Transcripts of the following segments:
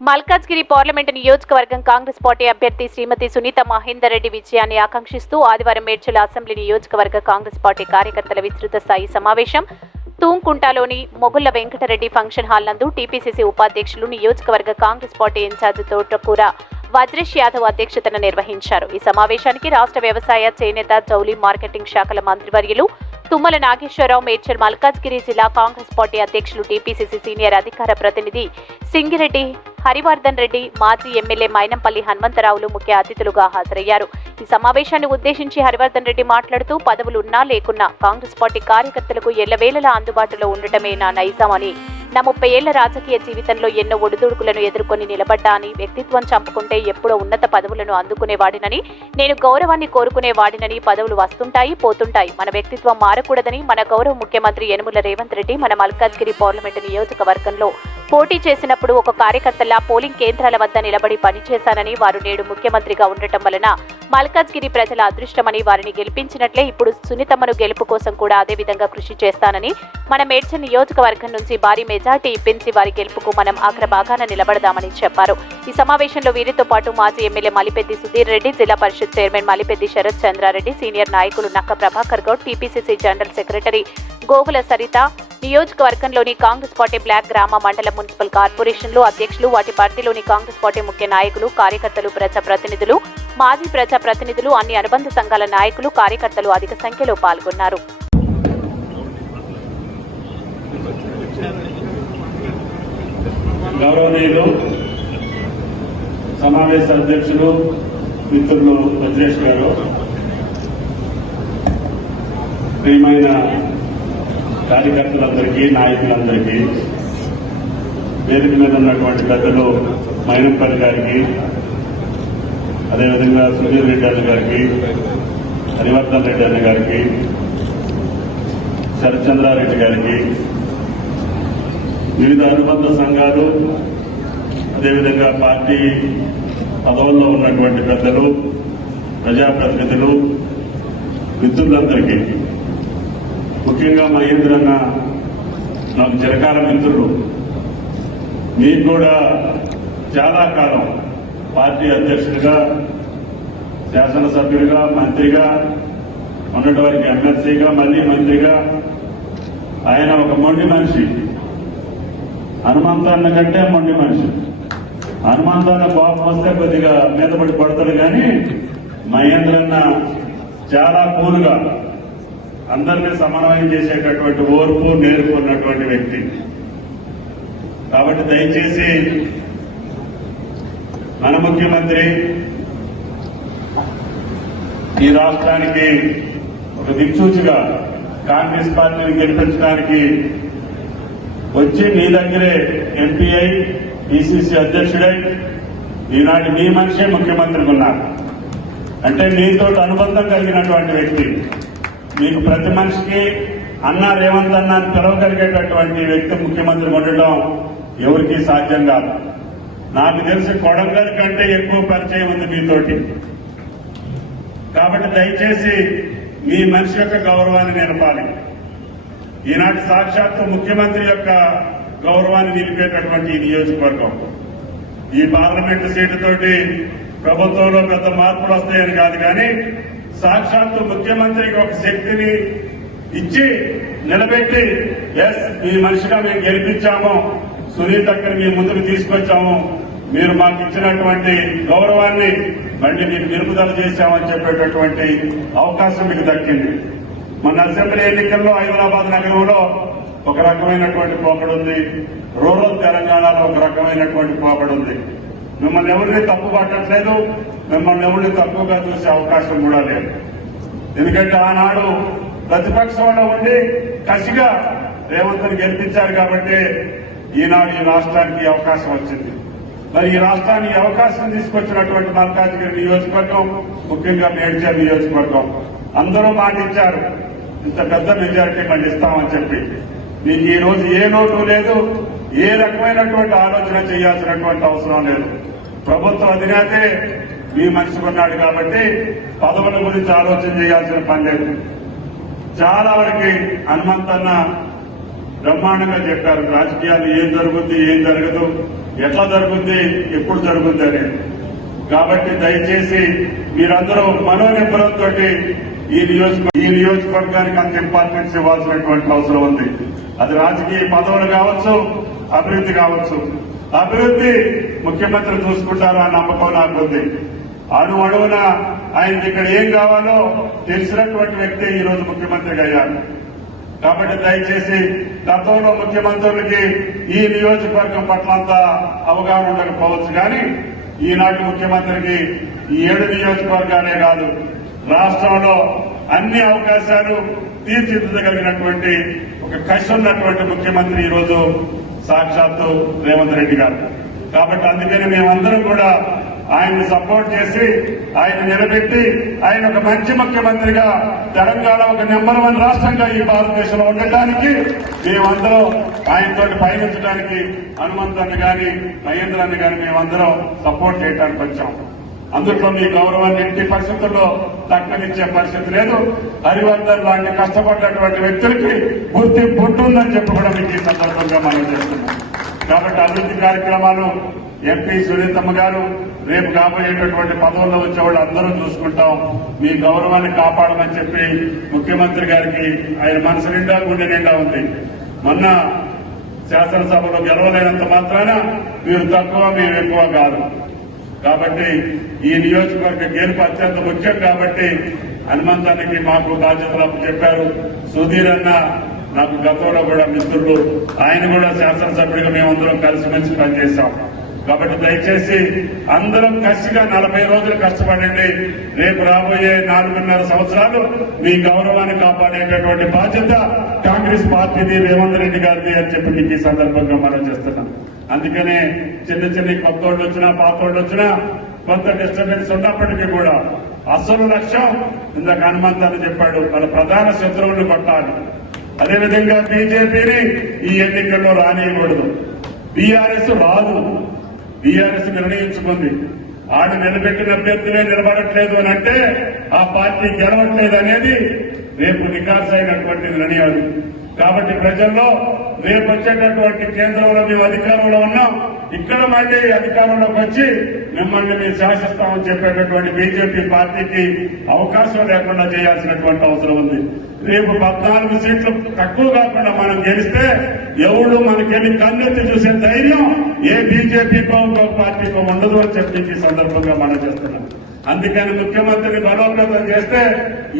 Malkajgiri parliament నియోజకవర్గం Congress party అభ్యర్థి శ్రీమతి సునీత మహేందర్ రెడ్డి విజయాన్ని ఆకాంక్షిస్తూ ఆదివారం మేడ్చల అసెంబ్లీ నియోజకవర్గ కాంగ్రెస్ పార్టీ కార్యకర్తల విస్తృత స్థాయి సమావేశం. తూంకుంటాలోని మొగుళ్ళ వెంకటరెడ్డి ఫంక్షన్ హాల్ నందు టీపీసీసీ ఉపాధ్యక్షులు నియోజకవర్గ కాంగ్రెస్ పార్టీ ఇన్ఛార్జ్ తోటకూర వజ్రేష్ యాదవ్ అధ్యక్షతన నిర్వహించారు. ఈ సమావేశానికి రాష్ట్ర వ్యవసాయ చేనేత జౌలి మార్కెటింగ్ శాఖల మంత్రివర్యులు తుమ్మల నాగేశ్వరరావు మేడ్చల్ మల్కాజ్గిరి జిల్లా కాంగ్రెస్ పార్టీ అధ్యక్షులు టీపీసీసీ సీనియర్ అధికార ప్రతినిధి సింగిరెడ్డి హరివర్ధన్ రెడ్డి మాజీ ఎమ్మెల్యే మైనంపల్లి హనుమంతరావులు ముఖ్య అతిథులుగా హాజరయ్యారు. ఈ సమావేశాన్ని ఉద్దేశించి హరివర్ధన్ రెడ్డి మాట్లాడుతూ పదవులున్నా లేకున్నా కాంగ్రెస్ పార్టీ కార్యకర్తలకు ఎల్లవేళలా అందుబాటులో ఉండటమే నా నైజామని అని నా ముప్పై ఏళ్ళ రాజకీయ జీవితంలో ఎన్నో ఒడిదుడుకులను ఎదుర్కొని నిలబడ్డా అని వ్యక్తిత్వం చంపుకుంటే ఎప్పుడో ఉన్నత పదవులను అందుకునేవాడినని నేను గౌరవాన్ని కోరుకునేవాడినని పదవులు వస్తుంటాయి పోతుంటాయి. మన వ్యక్తిత్వం మారకూడదని మన గౌరవ ముఖ్యమంత్రి యనుమల రేవంత్ రెడ్డి మన మల్కాజ్గిరి పార్లమెంటు నియోజకవర్గంలో పోటీ చేసినప్పుడు ఒక కార్యకర్తలా పోలింగ్ కేంద్రాల వద్ద నిలబడి పనిచేశానని వారు నేడు ముఖ్యమంత్రిగా ఉండటం వలన మల్కాజ్గిరి ప్రజల అదృష్టమని వారిని గెలిపించినట్లే ఇప్పుడు సునీతమ్మను గెలుపు కోసం కూడా అదే విధంగా కృషి చేస్తానని మన మేడ్చల్ నియోజకవర్గం నుంచి భారీ మెజార్టీ ఇప్పించి వారి గెలుపుకు మనం అగ్రభాగాన నిలబడదామని చెప్పారు. ఈ సమావేశంలో వీరితో పాటు మాజీ ఎమ్మెల్యే మలిపెద్ది సుధీర్ రెడ్డి జిల్లా పరిషత్ చైర్మన్ మలిపెద్ది శరత్ చంద్రారెడ్డి సీనియర్ నాయకులు Nakka Prabhakar Goud TPCC general secretary Gogula Saritha నియోజకవర్గంలోని కాంగ్రెస్ పార్టీ బ్లాక్ గ్రామ మండల మున్సిపల్ కార్పొరేషన్లు అధ్యక్షులు వాటి పరిధిలోని కాంగ్రెస్ పార్టీ ముఖ్య నాయకులు కార్యకర్తలు ప్రజా ప్రతినిధులు మాజీ ప్రజా ప్రతినిధులు అన్ని అనుబంధ సంఘాల నాయకులు కార్యకర్తలు అధిక సంఖ్యలో పాల్గొన్నారు. గౌరవనీయులు సమావేశ అధ్యక్షులు మిత్రులు వజ్రేష్ గారు ప్రియమైన కార్యకర్తలందరికీ నాయకులందరికీ వేదిక మీద ఉన్నటువంటి పెద్దలు మైనంపల్లి గారికి అదేవిధంగా సునీల్ రెడ్డి అన్న గారికి హరివర్ధన్ రెడ్డి అన్న గారికి శరత్చంద్రారెడ్డి గారికి వివిధ అనుబంధ సంఘాలు అదేవిధంగా పార్టీ పదవుల్లో ఉన్నటువంటి పెద్దలు ప్రజాప్రతినిధులు మిత్రులందరికీ. ముఖ్యంగా మహేంద్రన్న నాకు చిరకాల మిత్రులు మీకు కూడా చాలా కాలం పార్టీ అధ్యక్షుడిగా శాసనసభ్యుడిగా మంత్రిగా ఉన్నటువంటి ఎమ్మెల్సీగా మళ్ళీ మంత్రిగా ఆయన ఒక మొండి మనిషి. హనుమంతాన్న కంటే మొండి మనిషి. హనుమంతాన్న కోపం వస్తే కొద్దిగా మీదపడి పడతాడు కానీ మహేంద్రన్న చాలా కూలుగా అందరినీ సమన్వయం చేసేటటువంటి ఓర్పు నేర్పు ఉన్నటువంటి వ్యక్తి. కాబట్టి దయచేసి మన ముఖ్యమంత్రి ఈ రాష్ట్రానికి ఒక దిక్సూచిగా కాంగ్రెస్ పార్టీని గెలిపించడానికి వచ్చి మీ దగ్గరే ఎంపీ అయి పిసిసి అధ్యక్షుడై ఈనాటి మీ మనిషే ముఖ్యమంత్రికి ఉన్నారు. అంటే మీతో అనుబంధం కలిగినటువంటి వ్యక్తి. మీకు ప్రతి మనిషికి అన్న రేవంత్ అన్న అని పిలవగలిగేటటువంటి వ్యక్తి ముఖ్యమంత్రి ఉండటం ఎవరికీ సాధ్యం కాదు. నాకు తెలిసి కొడంగల్ కంటే ఎక్కువ పరిచయం ఉంది మీతోటి. కాబట్టి దయచేసి మీ మనిషి యొక్క గౌరవాన్ని నిలపాలి. ఈనాటి సాక్షాత్తు ముఖ్యమంత్రి యొక్క గౌరవాన్ని నిలిపేటటువంటి ఈ నియోజకవర్గం. ఈ పార్లమెంటు సీటు తోటి ప్రభుత్వంలో పెద్ద మార్పులు వస్తాయని కాదు కానీ సాక్షాత్తు ముఖ్యమంత్రికి ఒక శక్తిని ఇచ్చి నిలబెట్టి ఎస్ మీ మనిషిగా మేము గెలిపించాము. సునీత్ అక్కడ మీ ముందుకు తీసుకొచ్చాము. మీరు మాకు ఇచ్చినటువంటి గౌరవాన్ని మళ్ళీ మీరు నిలుపుదల చేశామని చెప్పేటటువంటి అవకాశం మీకు దక్కింది. మన అసెంబ్లీ ఎన్నికల్లో హైదరాబాద్ నగరంలో ఒక రకమైనటువంటి పోకడు ఉంది. రూరల్ తెలంగాణలో ఒక రకమైనటువంటి పోకడు ఉంది. మిమ్మల్ని ఎవరిని తప్పు పట్టట్లేదు. మిమ్మల్ని ఎవరిని తక్కువగా చూసే అవకాశం కూడా లేదు. ఎందుకంటే ఆనాడు ప్రతిపక్షంలో ఉండి కసిగా రేవంత్ని గెలిపించారు కాబట్టి ఈనాడు ఈ రాష్ట్రానికి అవకాశం వచ్చింది. మరి ఈ రాష్ట్రానికి అవకాశం తీసుకొచ్చినటువంటి మల్కాజ్గిరి నియోజకవర్గం ముఖ్యంగా మేడ్చల్ నియోజకవర్గం. అందరూ మాటిచ్చారు. ఇంత పెద్ద మెజారిటీ మళ్ళీ ఇస్తామని చెప్పి. మీకు ఈ రోజు ఏ లోటు లేదు ఏ రకమైనటువంటి ఆలోచన చేయాల్సినటువంటి అవసరం లేదు. ప్రభుత్వ అధినేతే మీ మనిషి ఉన్నాడు కాబట్టి పదవుల గురించి ఆలోచన చేయాల్సిన పని లేదు. చాలా వరకు హనుమంతన్న బ్రహ్మాండంగా చెప్పారు రాజకీయాలు ఏం జరుగుద్ది ఏం జరగదు ఎట్లా జరుగుద్ది ఎప్పుడు జరుగుద్ది అనేది. కాబట్టి దయచేసి మీరందరూ మనోనిబ్బరంతో ఈ నియోజక ఈ నియోజకవర్గానికి అంత ఇంపార్టెన్స్ ఇవ్వాల్సినటువంటి అవసరం ఉంది. అది రాజకీయ పదవులు కావచ్చు అభివృద్ధి కావచ్చు. అభివృద్ధి ముఖ్యమంత్రి చూసుకుంటారు ఆ నమ్మకం నాకుంది అణు అణువున ఆయనకి ఇక్కడ ఏం కావాలో తెలిసినటువంటి వ్యక్తి ఈ రోజు ముఖ్యమంత్రిగా అయ్యారు. కాబట్టి దయచేసి గతంలో ముఖ్యమంత్రులకి ఈ నియోజకవర్గం పట్ల అంత అవగాహన ఉండకపోవచ్చు. కానీ ఈనాటి ముఖ్యమంత్రికి ఈ ఏడు నియోజకవర్గాలే కాదు రాష్ట్రంలో అన్ని అవకాశాలు తీర్చిదిద్దగలిగినటువంటి ఒక కసి ఉన్నటువంటి ముఖ్యమంత్రి ఈరోజు సాక్షాత్తు రేవంత్ రెడ్డి గారు. కాబట్టి అందుకని మేమందరం కూడా ఆయన్ని సపోర్ట్ చేసి ఆయన నిలబెట్టి ఆయన ఒక మంచి ముఖ్యమంత్రిగా తెలంగాణ ఒక నెంబర్ వన్ రాష్ట్రంగా ఈ భారతదేశంలో ఉండటానికి మేమందరం ఆయనతో పయనించడానికి హనుమంతాన్ని గాని మహేంద్రాన్ని గాని మేమందరం సపోర్ట్ చేయడానికి వచ్చాం. అందుట్లో మీ గౌరవాన్ని ఎట్టి పరిస్థితుల్లో దక్కనిచ్చే పరిస్థితి లేదు. హరివర్ధన్ లాంటి కష్టపడ్డటువంటి వ్యక్తులకి గుర్తింపు ఉంటుందని చెప్పి కూడా మీకు ఈ సందర్భంగా మనం చేస్తున్నాం. కాబట్టి అభివృద్ధి కార్యక్రమాలు ఎంపీ సునీతమ్మ గారు రేపు కాబోయేటటువంటి పదవుల్లో వచ్చే వాళ్ళు అందరూ చూసుకుంటాం. మీ గౌరవాన్ని కాపాడమని చెప్పి ముఖ్యమంత్రి గారికి ఆయన మనసు నిండా గుండె నిండా ఉంది. మొన్న శాసనసభలో గెలవలేనంత మాత్రాన మీరు తక్కువ మీరు ఎక్కువ కాదు. కాబట్టి ఈ నియోజకవర్గ గెలుపు అత్యంత ముఖ్యం కాబట్టి హనుమంతానికి మాకు బాధ్యతలు అప్పు చెప్పారు సుధీర్ అన్న నాకు గతంలో కూడా మిత్రుడు ఆయన కూడా శాసనసభ్యుడిగా మేమందరం కలిసిమెలిసి పనిచేస్తాం కాబట్టి దయచేసి అందరం కసిగా నలభై రోజులు కష్టపడండి. రేపు రాబోయే నాలుగున్నర సంవత్సరాలు మీ గౌరవాన్ని కాపాడేటటువంటి బాధ్యత కాంగ్రెస్ పార్టీది రేవంత్ రెడ్డి గారిది అని చెప్పి మీకు ఈ సందర్భంగా మనం చేస్తున్నాం. అందుకనే చిన్న చిన్న కొత్త వాళ్ళు వచ్చినా పాత వాళ్ళు వచ్చినా కొంత డిస్టర్బెన్స్ ఉన్నప్పటికీ కూడా అసలు లక్ష్యం ఇందాక అని చెప్పాడు మన ప్రధాన శత్రువులను కొట్టాలి. అదేవిధంగా బీజేపీని ఈ ఎన్నికల్లో రానియకూడదు. బీఆర్ఎస్ రాదు. బీఆర్ఎస్ నిర్ణయించుకుంది. ఆడు నిలబెట్టిన అభ్యర్థులే నిలబడట్లేదు అని అంటే ఆ పార్టీ గెలవట్లేదు అనేది రేపు నికాసైనటువంటి నిర్ణయాలు కాబట్టి ప్రజల్లో రేపు వచ్చేటటువంటి కేంద్రంలో మేము అధికారంలో ఉన్నాం. ఇక్కడ మళ్ళీ అధికారంలోకి వచ్చి మిమ్మల్ని మేము శాసిస్తామని చెప్పేటటువంటి బీజేపీ పార్టీకి అవకాశం లేకుండా చేయాల్సినటువంటి అవసరం ఉంది. రేపు పద్నాలుగు సీట్లు తక్కువ కాకుండా మనం గెలిస్తే ఎవడు మనకేమి కన్నెత్తి చూసే ధైర్యం ఏ బీజేపీకో ఇంకో పార్టీకో ఉండదు అని చెప్పి ఈ సందర్భంగా మనం చేస్తున్నాం అందుకని ముఖ్యమంత్రిని బలోపేతం చేస్తే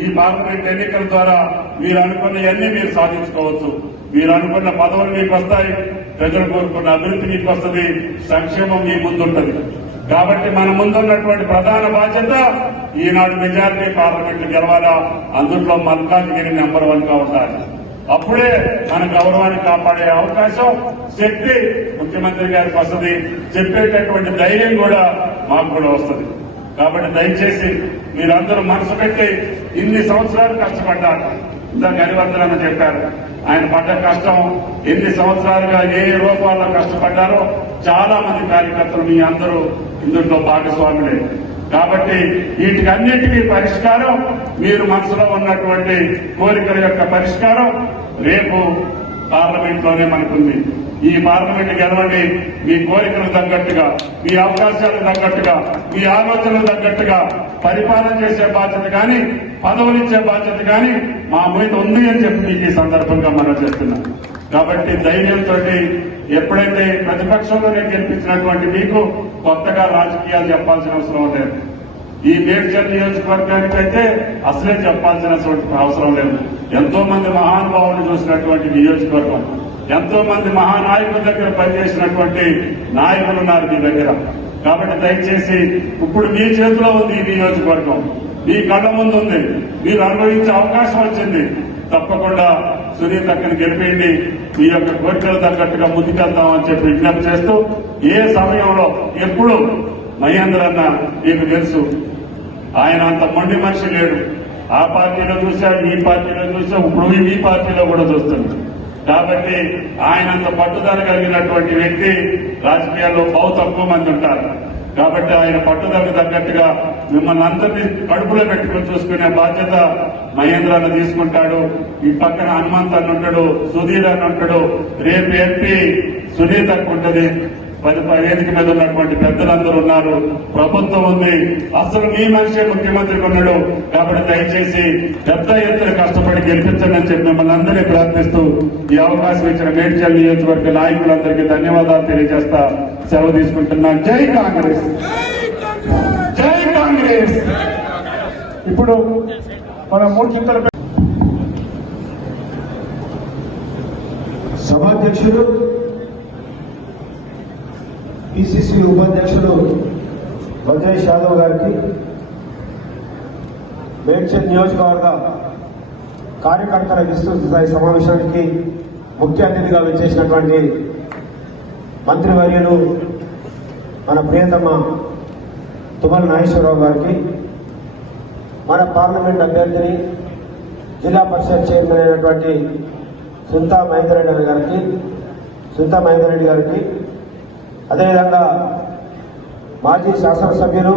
ఈ పార్లమెంట్ ఎన్నికల ద్వారా మీరు అనుకున్నవన్నీ మీరు సాధించుకోవచ్చు. మీరు అనుకున్న పదవులు మీకు వస్తాయి. ప్రజలు కోరుకున్న అభివృద్ధి మీకు వస్తుంది. సంక్షేమం మీ ముందుంటుంది. కాబట్టి మన ముందున్నటువంటి ప్రధాన బాధ్యత ఈనాడు మెజార్టీ పార్లమెంట్ గెలవాలా? అందుట్లో మల్కాజ్గిరి నెంబర్ వన్గా ఉండాలి. అప్పుడే మన గౌరవాన్ని కాపాడే అవకాశం శక్తి ముఖ్యమంత్రి గారికి వస్తుంది. చెప్పేటటువంటి ధైర్యం కూడా మాకు కూడా వస్తుంది. కాబట్టి దయచేసి మీరందరూ మనసు పెట్టి ఇన్ని సంవత్సరాలు కష్టపడ్డారు. ఇందాక చెప్పారు. ఆయన పడ్డ కష్టం ఎన్ని సంవత్సరాలుగా ఏ ఏ రూపాల్లో కష్టపడ్డారో చాలా మంది కార్యకర్తలు మీ అందరూ ఇందులో భాగస్వాములే. కాబట్టి వీటికన్నిటికీ పరిష్కారం మీరు మనసులో ఉన్నటువంటి కోరికల యొక్క పరిష్కారం రేపు పార్లమెంట్లోనే మనకుంది. ఈ పార్లమెంట్ గెలవండి మీ కోరికలకు తగ్గట్టుగా మీ అవకాశాలకు తగ్గట్టుగా మీ ఆలోచనలకు తగ్గట్టుగా పరిపాలన చేసే బాధ్యత కానీ పదవులు ఇచ్చే బాధ్యత కానీ మా మీద ఉంది అని చెప్పి మీకు ఈ సందర్భంగా మనం చేస్తున్నాం కాబట్టి ధైర్యంతో ఎప్పుడైతే ప్రతిపక్షంలోనే గెలిపించినటువంటి మీకు కొత్తగా రాజకీయాలు చెప్పాల్సిన అవసరం లేదు. ఈ మేడ్చల్ నియోజకవర్గానికి అయితే అసలే చెప్పాల్సిన అవసరం లేదు. ఎంతో మంది మహానుభావులు చూసినటువంటి నియోజకవర్గం. ఎంతో మంది మహానాయకుల దగ్గర పనిచేసినటువంటి నాయకులు ఉన్నారు మీ దగ్గర. కాబట్టి దయచేసి ఇప్పుడు మీ చేతిలో ఉంది ఈ నియోజకవర్గం. మీ కళ్ళ ముందు ఉంది. మీరు అనుభవించే అవకాశం వచ్చింది. తప్పకుండా సునీత అక్కని గెలిపేయండి. మీ యొక్క కోరికలు తగ్గట్టుగా ముందుకెళ్తామని చెప్పి విజ్ఞప్తి చేస్తూ ఏ సమయంలో ఎప్పుడు మహేంద్ర అన్న మీకు తెలుసు. ఆయన అంత మొండి మనిషి లేడు. ఆ పార్టీలో చూసా ఈ పార్టీలో చూసా ఇప్పుడు ఈ పార్టీలో కూడా చూస్తున్నాడు కాబట్టి ఆయన అంత పట్టుదల కలిగినటువంటి వ్యక్తి రాజకీయాల్లో బహు తక్కువ మంది ఉంటారు. కాబట్టి ఆయన పట్టుదలకు తగ్గట్టుగా మిమ్మల్ని అందరినీ కడుపులో పెట్టుకుని చూసుకునే బాధ్యత మహేంద్రాన్ని తీసుకుంటాడు. ఈ పక్కన హనుమంత్ అని ఉంటాడు సుధీర్ అని ఉంటాడు రేపు ఎంపీ సునీతకు అని ఉంటది. పది పది వేదిక మీద ఉన్నటువంటి పెద్దలందరూ ఉన్నారు. ప్రభుత్వం ఉంది. అసలు మీ మనిషే ముఖ్యమంత్రి ఉన్నాడు కాబట్టి దయచేసి పెద్ద ఎత్తున కష్టపడి గెలిపించండి అని చెప్పి మిమ్మల్ని అందరినీ ప్రార్థిస్తూ ఈ అవకాశం ఇచ్చిన మేడ్చల్ నియోజకవర్గ నాయకులందరికీ ధన్యవాదాలు తెలియజేస్తా సెలవు తీసుకుంటున్నాను జై కాంగ్రెస్! జై కాంగ్రెస్! ఇప్పుడు మన మూడు చింతల సభాధ్యక్షుడు పిసిసి ఉపాధ్యక్షులు భద్రేష్ యాదవ్ గారికి మేడ్చల్ నియోజకవర్గ కార్యకర్తల విస్తృత స్థాయి సమావేశానికి ముఖ్య అతిథిగా వచ్చేసినటువంటి మంత్రివర్యులు మన ప్రియతమ తుమ్మల నాగేశ్వరరావు గారికి మన పార్లమెంట్ అభ్యర్థిని జిల్లా పరిషత్ చైర్మన్ అయినటువంటి సుంతా మహేందర్ రెడ్డి గారికి సుంతా మహేందర్ రెడ్డి గారికి అదేవిధంగా మాజీ శాసనసభ్యులు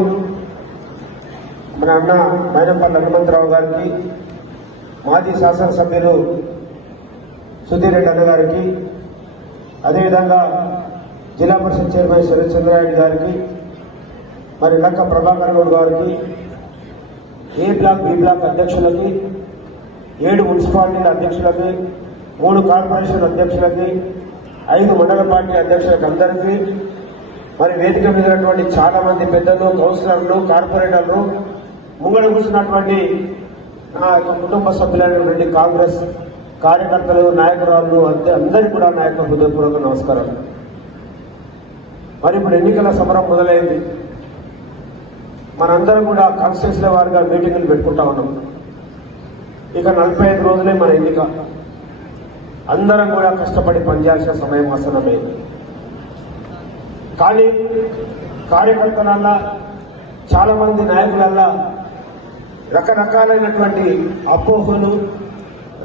మన అన్న మైనంపల్లి హనుమంతరావు గారికి మాజీ శాసనసభ్యులు సుధీర్ రెడ్డి అన్న గారికి అదేవిధంగా జిల్లా పరిషత్ చైర్మన్ శరత్ చంద్రారెడ్డి గారికి మరి లక్క ప్రభాకర్ గౌడ్ గారికి ఏ బ్లాక్ బి బ్లాక్ అధ్యక్షులకి ఏడు మున్సిపాలిటీల అధ్యక్షులకి మూడు కార్పొరేషన్ అధ్యక్షులకి ఐదు మండల పార్టీ అధ్యక్షులకు అందరికీ మరి వేదిక మీద ఉన్నటువంటి చాలా మంది పెద్దలు కౌన్సిలర్లు కార్పొరేటర్లు ముంగడ కూర్చున్నటువంటి నా యొక్క కుటుంబ సభ్యులైనటువంటి కాంగ్రెస్ కార్యకర్తలు నాయకురాలు అంతే అందరికీ కూడా నా యొక్క హృదయపూర్వక నమస్కారం. మరి ఇప్పుడు ఎన్నికల సమరం మొదలైంది. మనందరం కూడా కాన్స్టిట్యూన్సీ వారిగా మీటింగులు పెట్టుకుంటా ఉన్నాం. ఇక నలభై ఐదు రోజులే మన ఎన్నిక. అందరం కూడా కష్టపడి పనిచేయాల్సిన సమయం ఆసనమే కానీ కార్యకర్తలల్లా చాలా మంది నాయకులల్లా రకరకాలైనటువంటి అపోహలు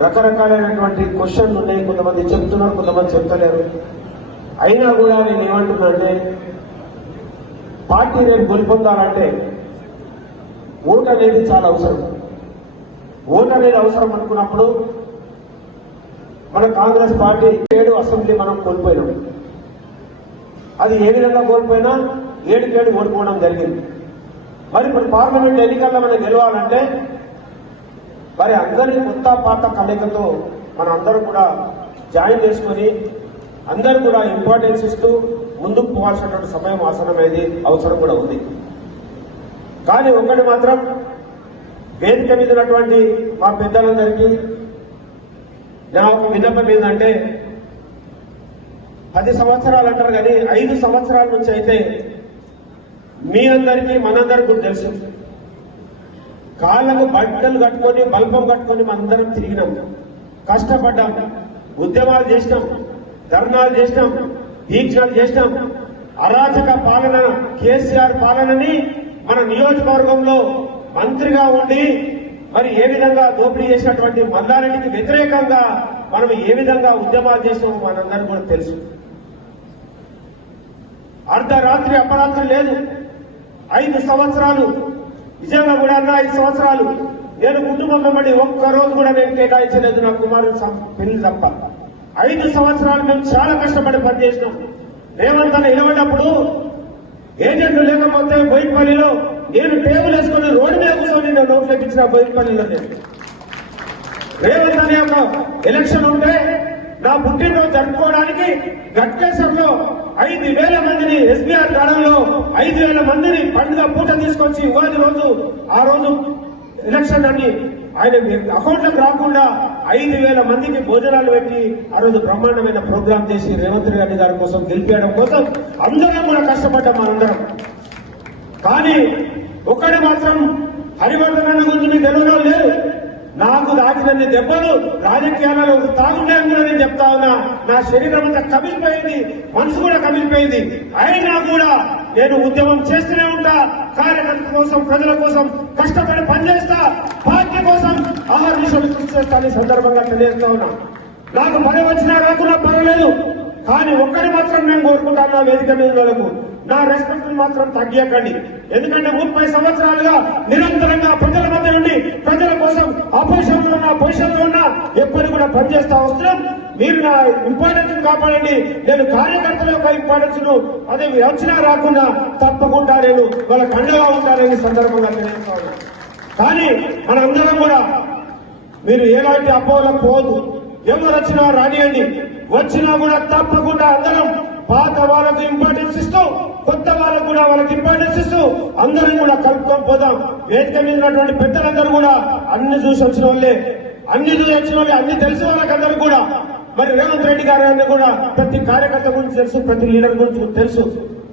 రకరకాలైనటువంటి క్వశ్చన్లు ఉన్నాయి. కొంతమంది చెప్తున్నారు కొంతమంది చెప్తలేరు. అయినా కూడా నేను ఏమంటున్నానంటే పార్టీ రేపు గెలుపొందాలంటే ఓటు అనేది చాలా అవసరం. ఓటు అనేది అవసరం అనుకున్నప్పుడు మన కాంగ్రెస్ పార్టీ ఏడు అసెంబ్లీ మనం కోల్పోయినాం. అది ఏ విధంగా కోల్పోయినా ఏడుకేడు ఓడిపోవడం జరిగింది. మరి ఇప్పుడు పార్లమెంట్ ఎన్నికల్లో మనం గెలవాలంటే మరి అందరి కొత్త పాత కలయికతో మన అందరూ కూడా జాయిన్ చేసుకొని అందరూ కూడా ఇంపార్టెన్స్ ఇస్తూ ముందుకు పోవాల్సినటువంటి సమయం ఆసనమైంది అవసరం కూడా ఉంది. కానీ ఒకటి మాత్రం వేదిక మీద ఉన్నటువంటి మా పెద్దలందరికీ నా ఒక విన్నపం ఏంటంటే పది సంవత్సరాలు అంటారు కానీ ఐదు సంవత్సరాల నుంచి అయితే మీ అందరికీ మనందరికీ కూడా తెలుసు. కాళ్ళకు బట్టలు కట్టుకొని బల్బం కట్టుకొని మనందరం తిరిగినాం. కష్టపడ్డాం. ఉద్యమాలు చేసినాం. ధర్నాలు చేసినాం. దీక్షలు చేసినాం. అరాచక పాలన కేసీఆర్ పాలనని మన నియోజకవర్గంలో మంత్రిగా ఉండి మరి ఏ విధంగా దోపిడీ చేసినటువంటి మల్లారెడ్డికి వ్యతిరేకంగా మనం ఏ విధంగా ఉద్యమాలు చేస్తామో మనందరికీ కూడా తెలుసు. అర్ధరాత్రి అపరాత్రి లేదు. ఐదు సంవత్సరాలు. నిజంగా కూడా అన్న ఐదు సంవత్సరాలు. నేను కుటుంబం వెంబడి ఒక్క రోజు కూడా నేను కేటాయించలేదు. నా కుమారుడు పెళ్ళి తప్ప. ఐదు సంవత్సరాలు మేము చాలా కష్టపడి పనిచేసినాం. రేవంత్ నిలబడినప్పుడు ఏజెంట్లు లేకపోతే బోయినపల్లిలో నేను టేబుల్ వేసుకుని రోడ్డు మీద కూర్చొని నేను నోట్లు ఎక్కించిన బోయినపల్లిలో నేను రేవంత్ అనే ఒక ఎలక్షన్ ఉంటే నా పుట్టినరోజు జరుపుకోవడానికి గట్కేశ్వర్లో ఐదు వేల మందిని ఎస్బీఆర్ గార్డెన్లో ఐదు వేల మందిని పండుగ పూట తీసుకొచ్చి ఉగాది రోజు ఆ రోజు ఎలక్షన్ అని ఆయన అకౌంట్లకు రాకుండా ఐదు వేల మందికి భోజనాలు పెట్టి ఆ రోజు బ్రహ్మాండమైన ప్రోగ్రాం చేసి రేవంత్ రెడ్డి గారి కోసం గెలిపేయడం కోసం అందరం కూడా కష్టపడ్డాం మనందరం. కానీ ఒక్కడి మాత్రం హరివర్ధన్ గురించి మీకు తెలియడం లేదు నాకు దాకినన్ని దెబ్బలు రాజకీయాలలో తాగుండే తాగుండేది కూడా నేను చెప్తా ఉన్నా. నా శరీరం అంతా కమిలిపోయింది మనసు కూడా కమిలిపోయింది. అయినా కూడా నేను ఉద్యమం చేస్తూనే ఉంటా కార్యకర్తల కోసం ప్రజల కోసం కష్టపడి పనిచేస్తా పార్టీ కోసం ఆహార విషయాలు కృషి చేస్తానని సందర్భంగా తెలియజేస్తా ఉన్నా. నాకు పని వచ్చినా రాకున్నా పర్వాలేదు. కానీ ఒక్కడి మాత్రం మేము కోరుకుంటాను నా వేదిక మీద వాళ్ళకు నా రెస్పెక్ట్ మాత్రం తగ్గియకండి. ఎందుకంటే ముప్పై సంవత్సరాలుగా నిరంతరంగా ప్రజల మధ్య నుండి ప్రజల కోసం అపోజిషన్లో ఉన్న పొజిషన్లో ఉన్న ఎప్పటికి కూడా పనిచేస్తా వస్తున్నాం. మీరు నా ఇంపార్టెన్స్ కాపాడండి. నేను కార్యకర్తల యొక్క ఇంపార్టెన్స్ను అదే వచ్చినా రాకుండా తప్పకుండా నేను వాళ్ళ కండగా ఉంటానని సందర్భంగా తెలియజేస్తాను కానీ మనందరం కూడా మీరు ఎలాంటి అపోహలకు పోదు. ఎవరు వచ్చినా రానియండి. వచ్చినా కూడా తప్పకుండా అందరం పాత వాళ్ళకు ఇంపార్టెన్స్ ఇస్తూ కొత్త వాళ్ళకు కూడా వాళ్ళకి ఇంపార్టెన్స్ ఇస్తూ అందరం కూడా కలుపుకొని పోదాం. వేదిక మీద ఉన్నటువంటి పెద్దలందరూ కూడా అన్ని చూసి వచ్చిన వాళ్ళే. అన్ని చూసి వచ్చిన వాళ్ళే అన్ని తెలిసిన వాళ్ళకందరూ కూడా. మరి రేవంత్ రెడ్డి గారు అన్ని కూడా ప్రతి కార్యకర్త గురించి తెలుసు ప్రతి లీడర్ గురించి తెలుసు.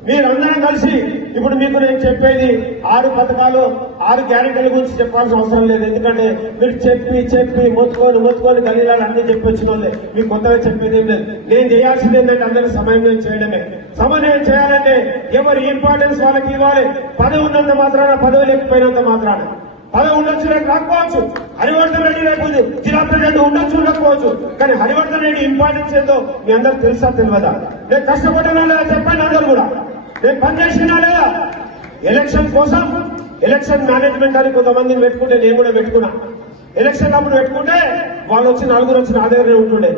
మీరందరం కలిసి ఇప్పుడు మీకు నేను చెప్పేది ఆరు పథకాలు ఆరు గ్యారెంటీల గురించి చెప్పాల్సిన అవసరం లేదు. ఎందుకంటే మీరు చెప్పి చెప్పి మొత్తుకొని మొత్తుకొని గలీలాలు అన్ని చెప్పి వచ్చిన వాళ్ళే. మీకు కొత్తగా చెప్పేది ఏం లేదు. నేను చేయాల్సింది ఏంటంటే అందరి సమన్వయం చేయడమే. సమన్వయం చేయాలంటే ఎవరి ఇంపార్టెన్స్ వాళ్ళకి ఇవ్వాలి? పదవి ఉన్నంత మాత్రాన పదవి లేకపోయినంత మాత్రాన. పదవి ఉండొచ్చు రేపు రాకపోవచ్చు. హరివర్ధన్ రెడ్డి రేపు జిరాపతి రెడ్డి ఉండొచ్చు ఉండకపోవచ్చు. కానీ హరివర్ధన్ రెడ్డి ఇంపార్టెన్స్ ఏదో మీ అందరు తెలుసా తెలియదా? నేను కష్టపడ్డా చెప్పండి అందరు కూడా. నేను పనిచేసినా లేదా? ఎలక్షన్ కోసం ఎలక్షన్ మేనేజ్మెంట్ అని కొంతమందిని పెట్టుకుంటే నేను కూడా పెట్టుకున్నా. ఎలక్షన్ అప్పుడు పెట్టుకుంటే వాళ్ళు వచ్చి నలుగురు వచ్చి నా దగ్గరనే ఉంటుండే.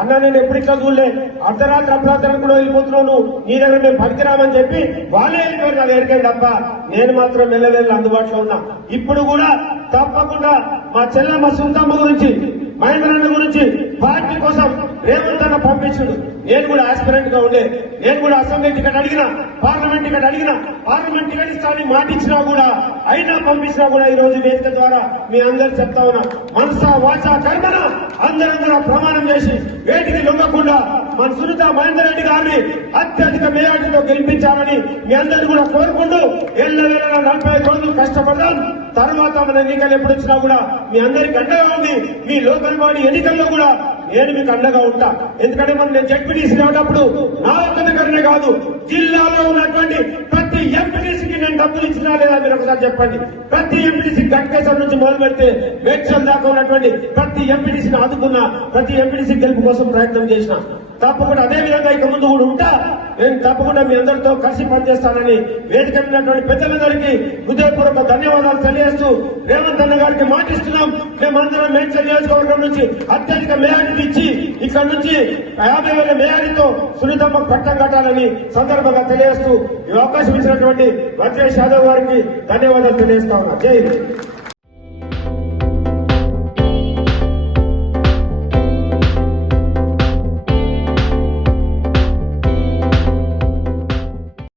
అన్న నేను ఎప్పుడు ఇట్లా చూడలే. అర్ధరాత్రి అర్ధరాత్రి కూడా వెళ్ళిపోతున్నాను నీ దగ్గర మేము పనికిరామని చెప్పి వాళ్ళే వెళ్ళిపోయారు నా దగ్గరికే తప్ప నేను మాత్రం మెల్లవేళ్ళు అందుబాటులో ఉన్నా. ఇప్పుడు కూడా తప్పకుండా మా చెల్లెమ్మ సుంతమ్మ గురించి మహేంద్రన్న గురించి పార్టీ కోసం రేవంత్ అన్న పంపించుడు. నేను కూడా ఆస్పిరెంట్గా ఉండే. నేను కూడా అసెంబ్లీ టికెట్ అడిగిన పార్లమెంట్ టికెట్ అడిగిన పార్లమెంట్ టికెట్ ఇస్తానని మాట ఇచ్చినా కూడా అయినా పంపించినా కూడా ఈ రోజు వేదిక ద్వారా మీ అందరు చెప్తా ఉన్నా. మనస వాచ కర్మన అందరం ప్రమాణం చేసి వేటికి లొంగకుండా మన సునీత మహేందర్ రెడ్డి గారిని అత్యధిక మేయాటితో గెలిపించాలని మీ అందరిని కూడా కోరుకుంటూ ఏళ్ళ వేల నలభై ఐదు రోజులు కష్టపడదాం. తర్వాత మన ఎన్నికలు ఎప్పుడు వచ్చినా కూడా మీ అందరికి అండగా ఉంది మీ లోకల్ బాడీ ఎన్నికల్లో కూడా నేను మీకు అండగా ఉంటా. ఎందుకంటే మనం నేను జడ్పీటీసీ రావటప్పుడు నా ఒక్క దగ్గరనే కాదు జిల్లాలో ఉన్నటువంటి ప్రతి ఎంపీటీసీకి నేను డబ్బులు ఇచ్చినా లేదా మీరు ఒకసారి చెప్పండి. ప్రతి ఎంపీటీసీ గట్కేశ్వరం నుంచి మొదలు పెడితే మేడ్చల్ దాకా ఉన్నటువంటి ప్రతి ఎంపీటీసీని ఆదుకున్నా ప్రతి ఎంపీటీసీ గెలుపు కోసం ప్రయత్నం చేసిన తప్పకుండా అదే విధంగా ఇక ముందు కూడా ఉంటా. నేను తప్పకుండా మీ అందరితో కలిసి పనిచేస్తానని వేదిక ఉన్నటువంటి పెద్దలందరికీ హృదయపూర్వక ధన్యవాదాలు తెలియజేస్తూ రేవంత్ అన్న గారికి మాటిస్తున్నాం. మేమందరం మేడ్చల్ నియోజకవర్గం నుంచి అత్యధిక మేయారిటీ ఇచ్చి ఇక్కడ నుంచి యాభై వేల మేయారితో సునీతమ్మ పట్టం కట్టాలని సందర్భంగా తెలియజేస్తూ ఈ అవకాశం ఇచ్చినటువంటి వజ్రేష్ యాదవ్ గారికి ధన్యవాదాలు తెలియజేస్తా ఉన్నా. జై